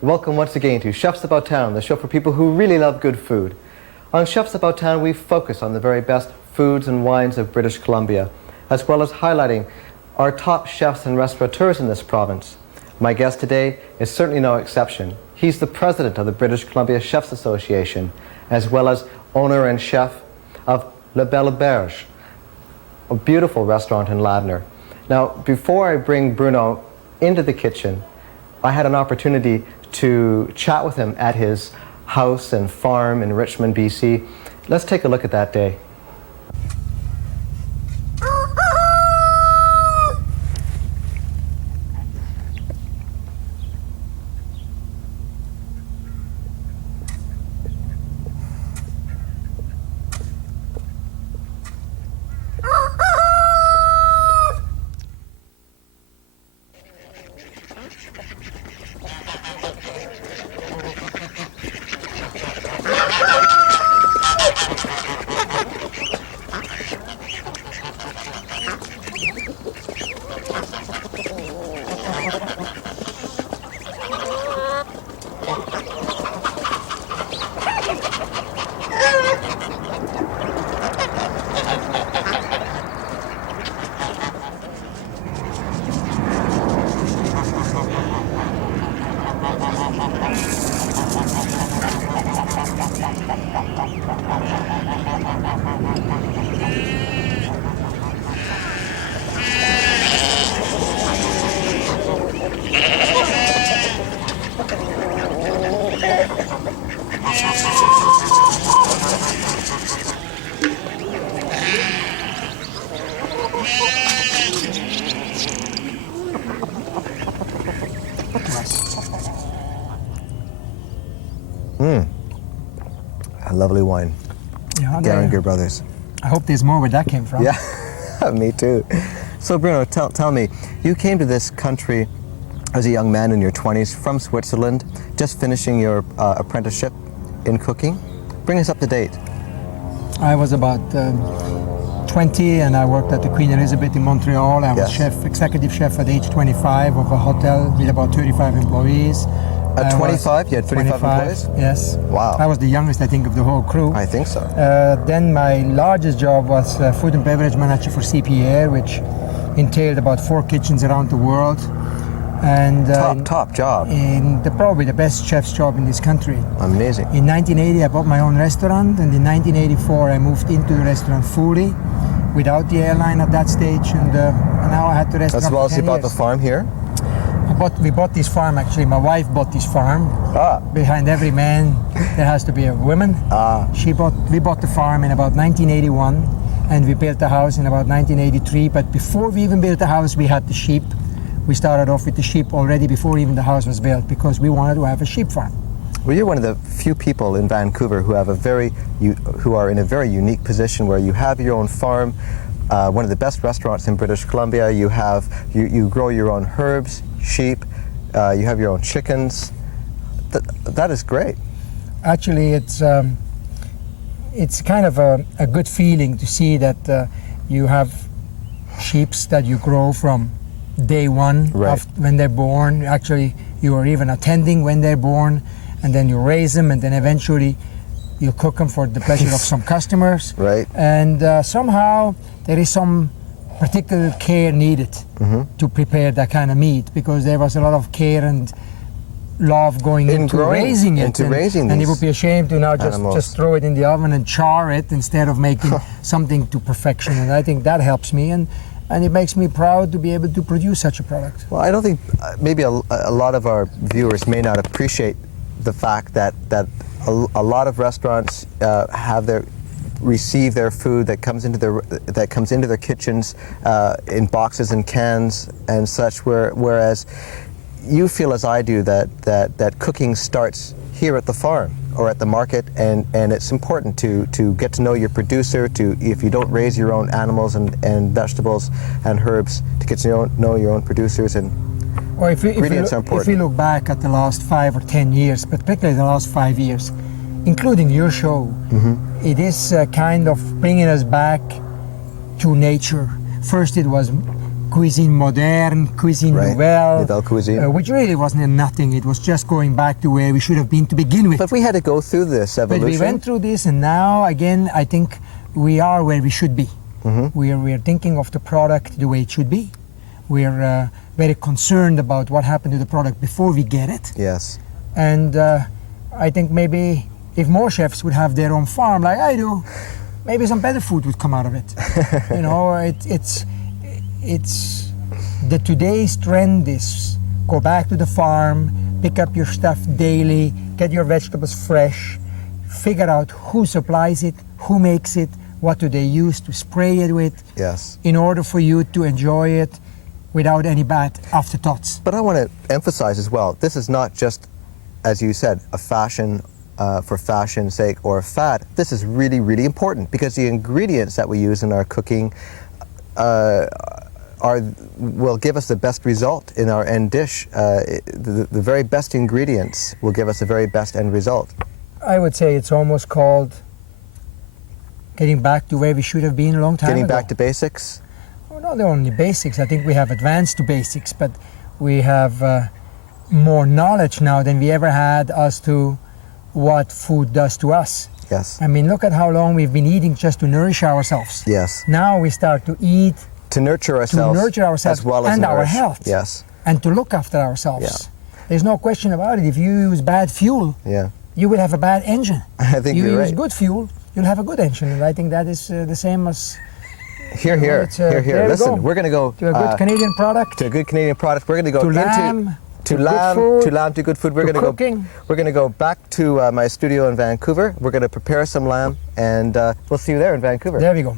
Welcome once again to Chefs About Town, the show for people who really love good food. On Chefs About Town, we focus on the very best foods and wines of British Columbia, as well as highlighting our top chefs and restaurateurs in this province. My guest today is certainly no exception. He's the president of the British Columbia Chefs Association, as well as owner and chef of Belle Auberge, a beautiful restaurant in Ladner. Now, before I bring Bruno into the kitchen, I had an opportunity to chat with him at his house and farm in Richmond, BC. Let's take a look at that day. A lovely wine. Yeah, Gary Brothers. I hope there's more where that came from. Yeah, me too. So Bruno, tell me, you came to this country as a young man in your 20s from Switzerland, just finishing your apprenticeship in cooking. Bring us up to date. I was about 20 and I worked at the Queen Elizabeth in Montreal. I was executive chef at age 25 of a hotel with about 35 employees. At 25, you had 35 employees? Yes. Wow. I was the youngest, I think, of the whole crew. I think so. Then my largest job was food and beverage manager for CP Air, which entailed about 4 kitchens around the world. And top job. Probably the best chef's job in this country. Amazing. In 1980, I bought my own restaurant, and in 1984, I moved into the restaurant fully, without the airline at that stage, and now I had the restaurant. As well as you bought years. the farm here? We bought this farm, actually. My wife bought this farm. Behind every man, there has to be a woman. We bought the farm in about 1981, and we built the house in about 1983. But before we even built the house, we had the sheep. We started off with the sheep already before even the house was built, because we wanted to have a sheep farm. Well, you're one of the few people in Vancouver who are in a very unique position where you have your own farm, one of the best restaurants in British Columbia. You grow your own herbs, sheep, you have your own chickens. That is great. Actually, it's kind of a good feeling to see that you have sheep that you grow from day one, of when they're born. Actually, you are even attending when they're born, and then you raise them, and then eventually you cook them for the pleasure of some customers. Right. And somehow there is some particular care needed to prepare that kind of meat, because there was a lot of care and love going into raising it. And it would be a shame to now just throw it in the oven and char it instead of making something to perfection. And I think that helps me, and it makes me proud to be able to produce such a product. Well, I don't think maybe a lot of our viewers may not appreciate the fact that a lot of restaurants receive their food that comes into their kitchens in boxes and cans and such, whereas you feel, as I do, that cooking starts here at the farm or at the market, and it's important to get to know your producer, if you don't raise your own animals and vegetables and herbs, to get to know your own producers. And well, if we look back at the last 5 or 10 years, but particularly the last 5 years, including your show, it is kind of bringing us back to nature. First it was cuisine moderne, cuisine nouvelle cuisine, which really wasn't nothing. It was just going back to where we should have been to begin with. But we had to go through this evolution. But we went through this, and now again, I think we are where we should be. We're thinking of the product the way it should be. We're very concerned about what happened to the product before we get it. Yes. And I think maybe if more chefs would have their own farm like I do, maybe some better food would come out of it. You know, it's the today's trend is go back to the farm, pick up your stuff daily, get your vegetables fresh, figure out who supplies it, who makes it, what do they use to spray it with, yes, in order for you to enjoy it without any bad afterthoughts. But I want to emphasize as well, this is not just, as you said, a fashion for fashion's sake or a fad. This is really, really important because the ingredients that we use in our cooking will give us the best result in our end dish. The very best ingredients will give us the very best end result. I would say it's almost called getting back to where we should have been a long time ago. Getting back to basics? Well, not only basics. I think we have advanced to basics, but we have more knowledge now than we ever had as to what food does to us. Yes. I mean, look at how long we've been eating just to nourish ourselves. Yes. Now we start to eat to nurture ourselves as well as and nourish. our health. Yes. And to look after ourselves. Yeah. There's no question about it. If you use bad fuel, yeah, you will have a bad engine. I think you you're right. use good fuel, you'll have a good engine. And I think that is the same as... Here. Listen, we're going to go... To a good Canadian product. To a good Canadian product. We're going to go to into... lamb. To lamb, to good food. We're going to go back to my studio in Vancouver. We're going to prepare some lamb, and we'll see you there in Vancouver. There we go.